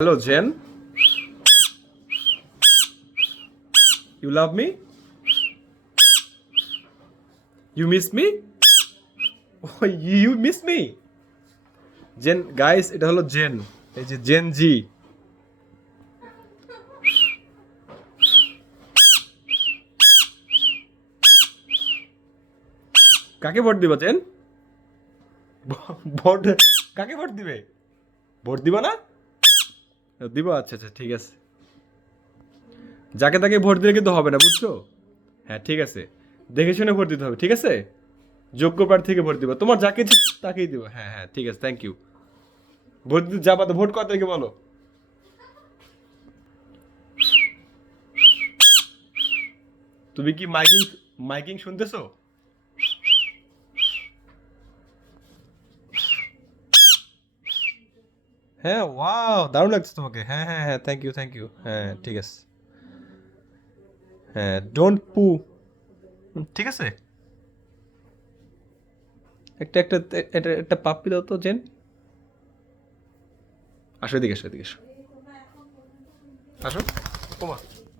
Hello, Jen. You love me? You miss me? Oh, you miss me? Jen, guys, এটা হলো gen. এই যে gen জি। কাকে vote দিবা জেন? ভোট কাকে ভোট দিবে? ভোট দিবা না? দিব, আচ্ছা আচ্ছা, ঠিক আছে। যাকে তাকে ভোট দিলে কিন্তু হবে না, বুঝছো? হ্যাঁ, ঠিক আছে। দেখে শুনে ভোট দিতে হবে, ঠিক আছে? যোগ্য প্রার্থীকে ভোট দিবা। তোমার যাকে ইচ্ছে তাকেই দিবা। হ্যাঁ হ্যাঁ, ঠিক আছে, থ্যাংক ইউ। ভোট দিতে যাবা তো, ভোট কত তারিখে বলো? তুমি কি মাইকিং মাইকিং শুনতেছো? হ্যাঁ, ওয়াও, দারুণ লাগছে তোমাকে। হ্যাঁ হ্যাঁ হ্যাঁ, থ্যাংক ইউ থ্যাংক ইউ। হ্যাঁ, ঠিক আছে। হ্যাঁ, ডোন্ট পু। ঠিক আছে। একটা একটা একটা একটা পাপ্পি দাও তো জেন। আসো এদিকে, আসো এদিকে, আসো। আসো। ওমা।